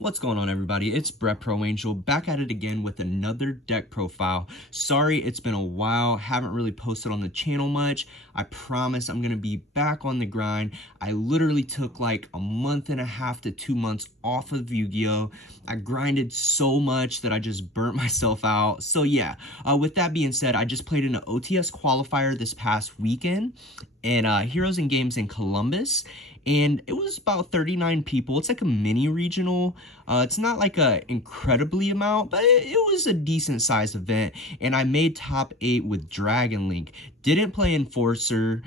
What's going on, everybody? It's Brett Pro Angel back at it again with another deck profile. Sorry, it's been a while. Haven't really posted on the channel much. I promise I'm going to be back on the grind. I literally took like a month and a half to 2 months off of Yu-Gi-Oh! I grinded so much that I just burnt myself out. So yeah, with that being said, I just played in an OTS qualifier this past weekend and Heroes and Games in Columbus. And it was about 39 people. It's like a mini regional. It's not like a incredibly amount, but it was a decent sized event. And I made top 8 with Dragon Link. Didn't play Enforcer.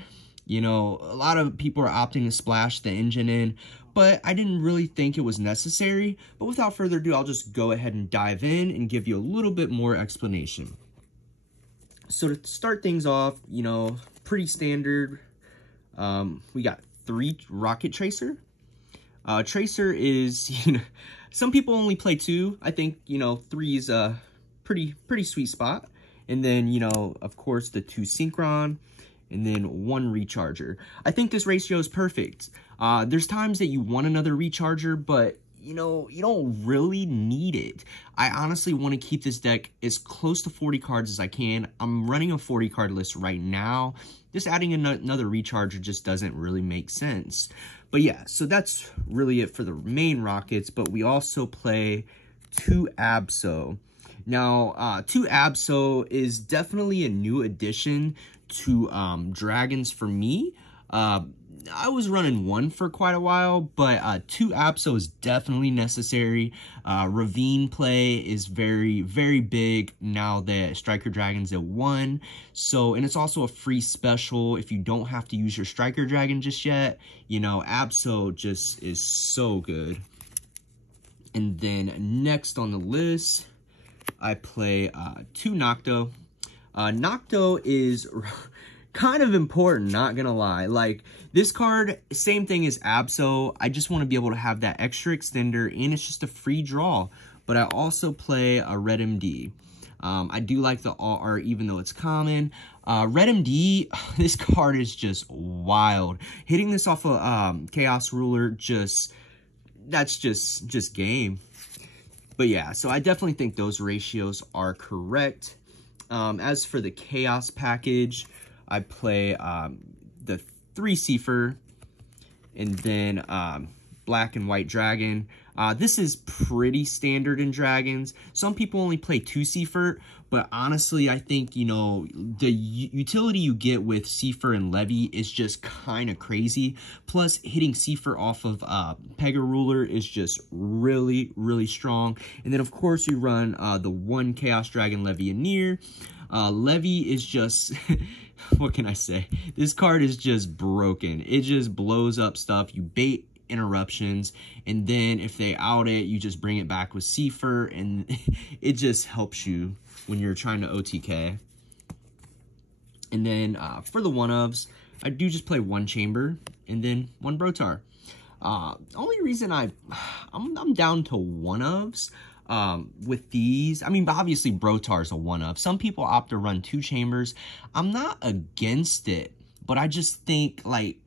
You know, a lot of people are opting to splash the engine in, but I didn't really think it was necessary. But without further ado, I'll just go ahead and dive in and give you a little bit more explanation. So to start things off, you know, pretty standard. We got 3 Rocket Tracer. Tracer is, you know, some people only play 2. I think, you know, 3 is a pretty sweet spot. And then, you know, of course, the 2 Synchron, and then 1 Recharger. I think this ratio is perfect. There's times that you want another Recharger, but, you know, you don't really need it. I honestly want to keep this deck as close to 40 cards as I can. I'm running a 40 card list right now. Just adding another Recharger just doesn't really make sense. But yeah, so that's really it for the main Rockets, but we also play 2 Absol. Now, 2 Absol is definitely a new addition to Dragons for me. I was running 1 for quite a while, but 2 Absol is definitely necessary. Ravine play is very big now that Striker Dragon's at 1. So, and it's also a free special if you don't have to use your Striker Dragon just yet. You know, Absol just is so good. And then next on the list, I play 2 Nocto. Nocto is kind of important, not gonna lie. Like, this card, same thing as Absol. I just want to be able to have that extra extender, and it's just a free draw. But I also play a Red MD. I do like the all art, even though it's common. Red MD, this card is just wild. Hitting this off of Chaos Ruler, that's just game. But yeah, so I definitely think those ratios are correct. As for the Chaos package, I play the 3 Seifer, and then Black and White Dragon. This is pretty standard in Dragons. Some people only play 2 Seifer, but honestly, I think, you know, the utility you get with Seifer and Levy is just kind of crazy. Plus, hitting Seifer off of Pega Ruler is just really strong. And then, of course, you run the 1 Chaos Dragon Levianeer. Levy is just... what can I say? This card is just broken. It just blows up stuff. You bait interruptions, and then if they out it, you just bring it back with Seifer, and it just helps you when you're trying to OTK. And then for the one-ofs, I do just play 1 Chamber and then 1 Brotar. Only reason I'm down to one-ofs with these, I mean, obviously Brotar's a 1-of. Some people opt to run 2 Chambers. I'm not against it, but I just think, like,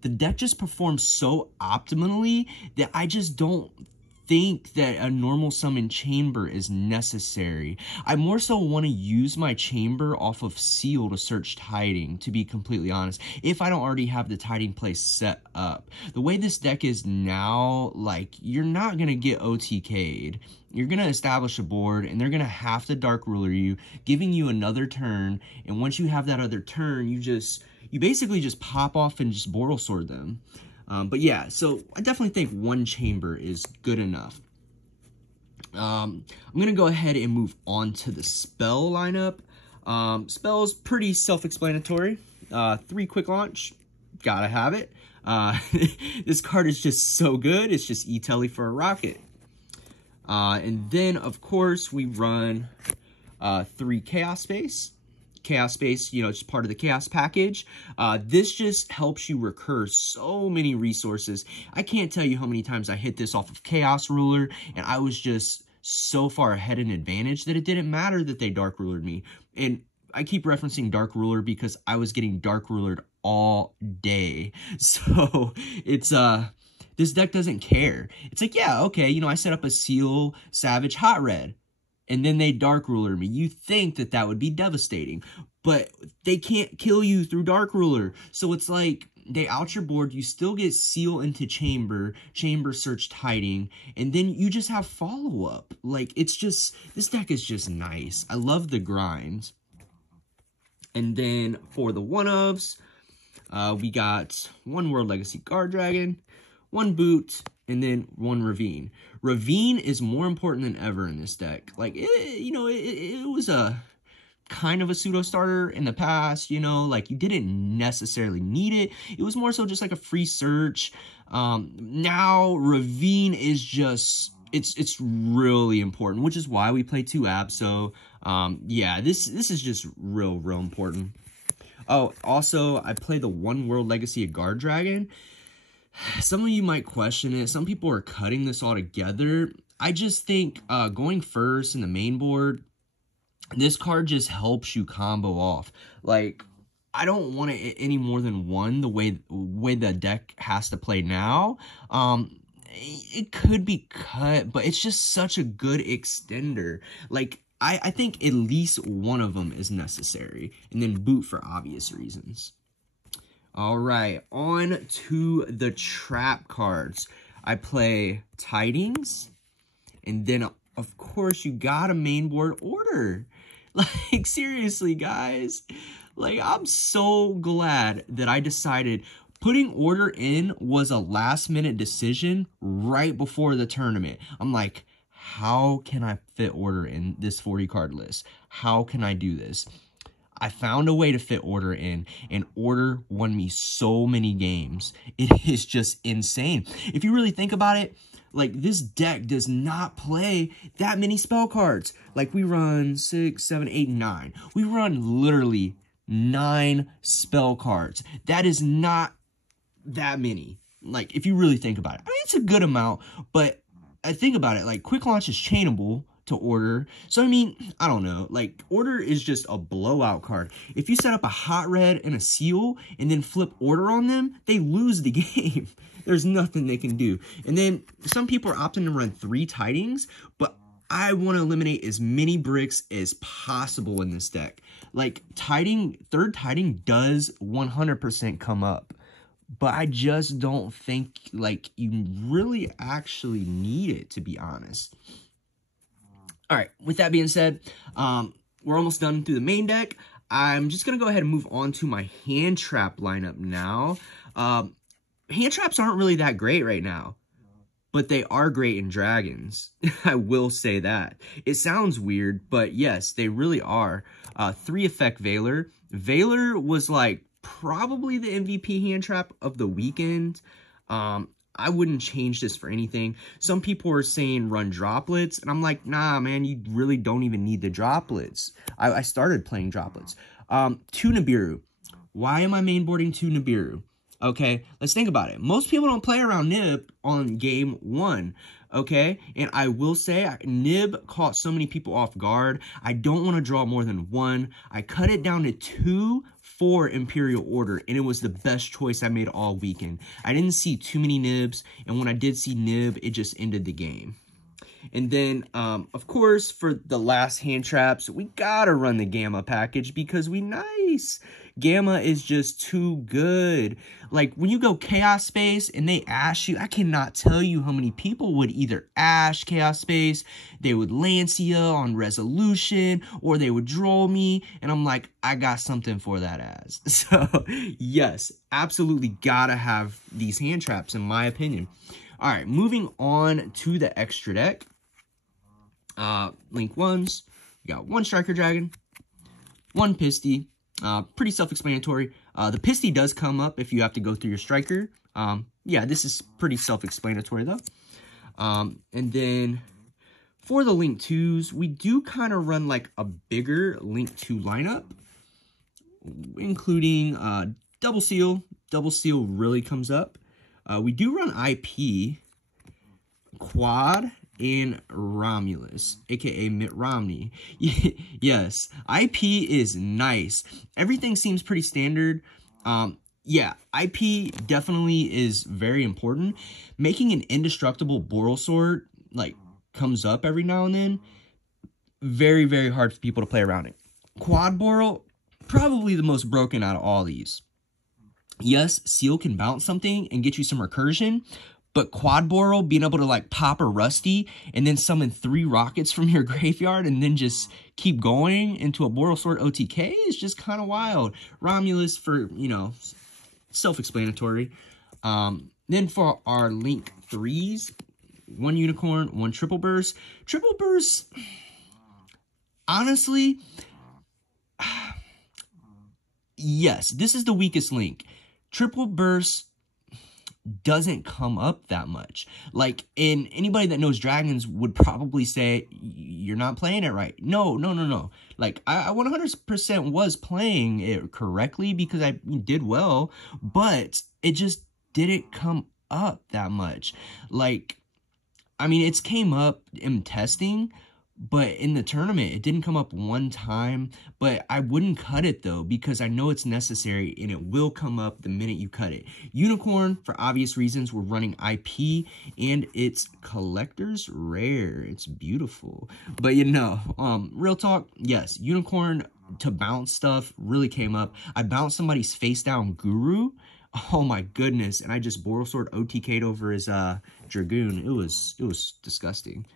the deck just performs so optimally that I just don't think that a normal summon Chamber is necessary. I more so want to use my Chamber off of Seal to search Tiding, to be completely honest, if I don't already have the Tiding play set up. The way this deck is now, like, you're not going to get OTK'd. You're going to establish a board, and they're going to have to Dark Ruler you, giving you another turn, and once you have that other turn, you basically just pop off and just Boral Sword them. But yeah, so I definitely think 1 Chamber is good enough. I'm going to go ahead and move on to the spell lineup. Spells, pretty self-explanatory. 3 Quick Launch, gotta have it. This card is just so good, it's just E-Telly for a Rocket. And then, of course, we run 3 Chaos Space. Chaos Space, you know, it's part of the Chaos package. This just helps you recur so many resources. I can't tell you how many times I hit this off of Chaos Ruler, and I was just so far ahead in advantage that it didn't matter that they Dark Rulered me. And I keep referencing Dark Ruler because I was getting Dark Rulered all day. So it's This deck doesn't care. It's like, yeah, okay, you know, I set up a Seal Savage Hot Red, and then they Dark Ruler me. You think that that would be devastating, but they can't kill you through Dark Ruler. So it's like, they out your board, you still get Seal into Chamber Search Tiding, and then you just have follow-up. Like, it's just, this deck is just nice. I love the grind. And then for the one-ofs, we got 1 World Legacy Guard Dragon, 1 Boot, and then 1 Ravine. Ravine is more important than ever in this deck. Like, it was a kind of a pseudo starter in the past, you know, like you didn't necessarily need it. It was more so just like a free search. Now Ravine is just, it's really important, which is why we play 2 apps. So yeah, this is just real important. Oh, also I play the 1 World Legacy of Guard Dragon. Some of you might question it. Some people are cutting this all together. I just think going first in the main board, this card just helps you combo off. Like, I don't want it any more than 1 the way the deck has to play now. It could be cut, but it's just such a good extender. Like, I think at least 1 of them is necessary. And then Boot for obvious reasons. All right, on to the trap cards. I play Tidings, and then, of course, you got a main board Order. Like, seriously, guys. Like, I'm so glad that I decided putting Order in was a last-minute decision right before the tournament. I'm like, how can I fit Order in this 40-card list? How can I do this? I found a way to fit Order in, and Order won me so many games. It is just insane. If you really think about it, like, this deck does not play that many spell cards. Like, we run 6, 7, 8, 9. We run literally 9 spell cards. That is not that many. Like, if you really think about it. I mean, it's a good amount, but I think about it. Like, Quick Launch is chainable to Order. So, I mean, I don't know. Like, Order is just a blowout card. If you set up a Hot Red and a Seal and then flip Order on them, they lose the game. There's nothing they can do. And then some people are opting to run 3 Tidings, but I want to eliminate as many bricks as possible in this deck. Like, third Tiding does 100% come up, but I just don't think, like, you really actually need it, to be honest. All right, with that being said, we're almost done through the main deck. I'm just going to go ahead and move on to my hand trap lineup now. Hand traps aren't really that great right now, but they are great in Dragons. I will say that. It sounds weird, but yes, they really are. 3 effect Veiler. Veiler was like probably the MVP hand trap of the weekend. I wouldn't change this for anything. Some people are saying run droplets, and I'm like, nah, man, you really don't even need the droplets. I started playing droplets. 2 Nibiru. Why am I mainboarding 2 Nibiru? Okay, let's think about it. Most people don't play around Nib on game 1, okay? And I will say, Nib caught so many people off guard. I don't want to draw more than 1. I cut it down to 2 for Imperial Order, and it was the best choice I made all weekend. I didn't see too many Nibs, and when I did see Nib, it just ended the game. And then, of course, for the last hand traps, we gotta run the Gamma package because we nice. Gamma is just too good. Like, when you go Chaos Space and they ash you, I cannot tell you how many people would either ash Chaos Space, they would Lancia on Resolution, or they would draw me, and I'm like, I got something for that as. So, yes, absolutely gotta have these hand traps, in my opinion. All right, moving on to the extra deck. Link 1s, you got 1 Striker Dragon, 1 Pisty. Pretty self-explanatory. The Pisty does come up if you have to go through your Striker. Yeah, this is pretty self-explanatory though. And then for the Link 2s, we do kind of run like a bigger Link 2 lineup, including Double Seal. Double Seal really comes up. We do run IP, Quad, and Romulus, aka Mitt Romney. Yes, IP is nice. Everything seems pretty standard. yeah, IP definitely is very important. Making an indestructible Boral sword, like, comes up every now and then. Very, very hard for people to play around it. Quad Boral, probably the most broken out of all these. Yes, Seal can bounce something and get you some recursion, but Quad Boral, being able to, like, pop a Rusty and then summon 3 rockets from your graveyard and then just keep going into a Boral Sword OTK is just kind of wild. Romulus for, you know, self-explanatory. Then for our Link 3s, 1 Unicorn, 1 Triple Burst. Triple Burst, honestly, yes, this is the weakest Link. Triple Burst doesn't come up that much. Like, and anybody that knows Dragons would probably say, you're not playing it right. No. Like, I 100% was playing it correctly because I did well, but it just didn't come up that much. Like, I mean, it's came up in testing, but in the tournament, it didn't come up one time. But I wouldn't cut it, though, because I know it's necessary, and it will come up the minute you cut it. Unicorn, for obvious reasons, we're running IP, and it's collector's rare. It's beautiful. But, you know, real talk, yes, Unicorn to bounce stuff really came up. I bounced somebody's face-down Guru. Oh, my goodness. And I just Boral Sword OTK'd over his Dragoon. It was disgusting.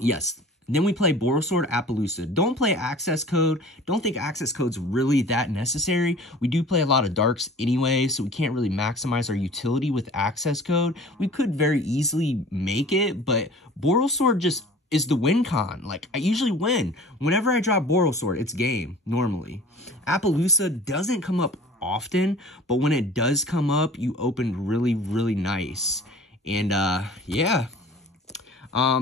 Yes. Then we play Boral Sword Appaloosa. Don't play access code. Don't think access code's really that necessary. We do play a lot of darks anyway, so we can't really maximize our utility with access code. We could very easily make it, but Boral Sword just is the win con. Like, I usually win. Whenever I drop Boral Sword, it's game, normally. Appaloosa doesn't come up often, but when it does come up, you opened really, really nice. And, yeah.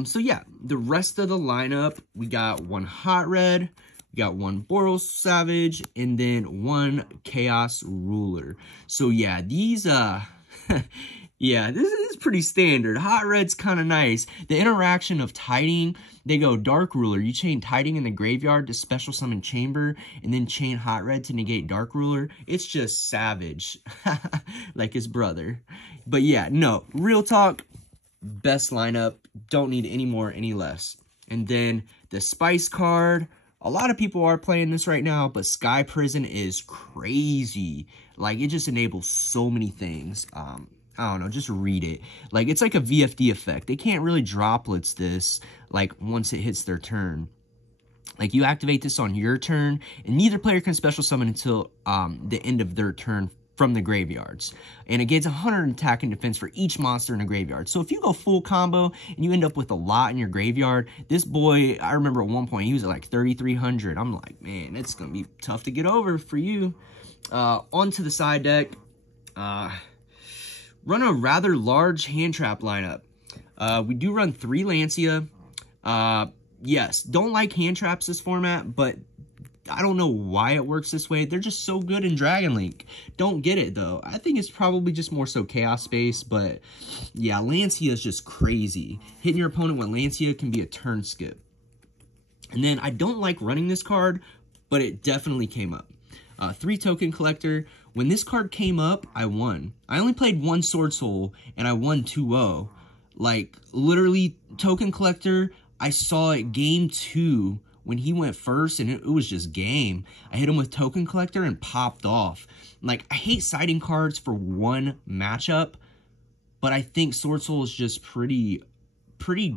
So yeah, the rest of the lineup, we got 1 Hot Red, we got 1 Boral Savage, and then 1 Chaos Ruler. So yeah, these, yeah, this is pretty standard. Hot Red's kind of nice. The interaction of Tiding, they go Dark Ruler. You chain Tiding in the graveyard to special summon Chamber, and then chain Hot Red to negate Dark Ruler. It's just savage, like his brother. But yeah, no, real talk. Best lineup, don't need any more, any less. And then the Spice card, a lot of people are playing this right now, but Sky Prison is crazy. Like, it just enables so many things. I don't know, just read it. Like, it's like a VFD effect. They can't really droplets this, like, once it hits their turn. Like, you activate this on your turn, and neither player can special summon until the end of their turn from the graveyards. And it gets 100 attack and defense for each monster in a graveyard. So if you go full combo and you end up with a lot in your graveyard, this boy, I remember at one point, he was at like 3,300. I'm like, man, it's going to be tough to get over for you. Onto the side deck. Run a rather large hand trap lineup. We do run 3 Lancia. Yes, don't like hand traps this format, but I don't know why it works this way. They're just so good in Dragon Link. Don't get it, though. I think it's probably just more so Chaos Space, but yeah, Lancia is just crazy. Hitting your opponent with Lancia can be a turn skip. And then I don't like running this card, but it definitely came up. 3 Token Collector. When this card came up, I won. I only played 1 Sword Soul, and I won 2-0. Like, literally, Token Collector, I saw it game 2 when he went first, and it was just game. I hit him with Token Collector and popped off. Like, I hate siding cards for one matchup, but I think Sword Soul is just pretty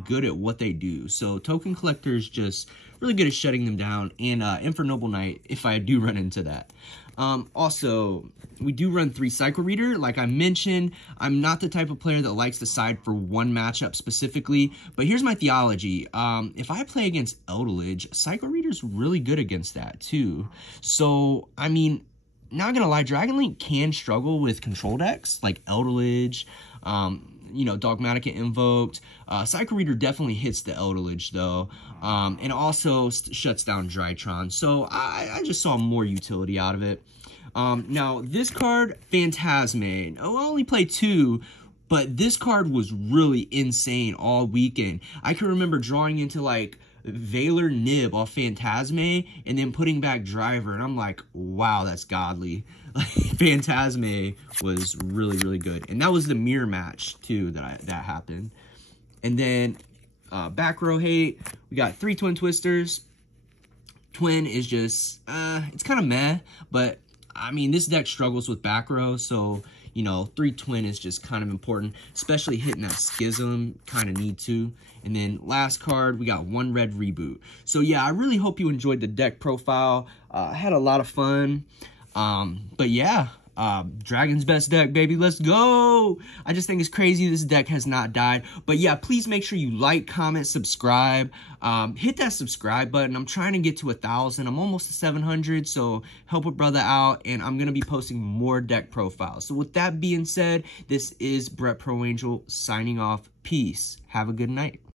good at what they do. So Token Collector is just really good at shutting them down, and Infernoble Knight, if I do run into that. Also, we do run 3 Cycle Reader. Like I mentioned, I'm not the type of player that likes to side for one matchup specifically, but here's my theology. If I play against Eldritch, Cycle Reader's really good against that too. So, I mean, not gonna lie, Dragon Link can struggle with control decks like Eldritch, you know, Dogmatica Invoked. Cycle Reader definitely hits the Eldritch though, and also shuts down Drytron. So I just saw more utility out of it. Now this card, Phantasme. I only played 2, but this card was really insane all weekend. I can remember drawing into like Valor Nib off Phantasme and then putting back Driver. And I'm like, wow, that's godly. Like, Phantasme was really, really good. And that was the mirror match, too, that happened. And then back row hate, we got 3 Twin Twisters. Twin is just, it's kind of meh, but I mean, this deck struggles with back row, so, you know, 3 Twin is just kind of important, especially hitting that Schism, kind of need to. And then last card, we got 1 Red Reboot. So yeah, I really hope you enjoyed the deck profile. I had a lot of fun, but yeah. Dragon's best deck, baby. Let's go. I just think it's crazy this deck has not died. But yeah, please make sure you like, comment, subscribe. Hit that subscribe button. I'm trying to get to 1,000. I'm almost to 700, so help a brother out. And I'm going to be posting more deck profiles. So with that being said, this is Brett Pro Angel signing off. Peace. Have a good night.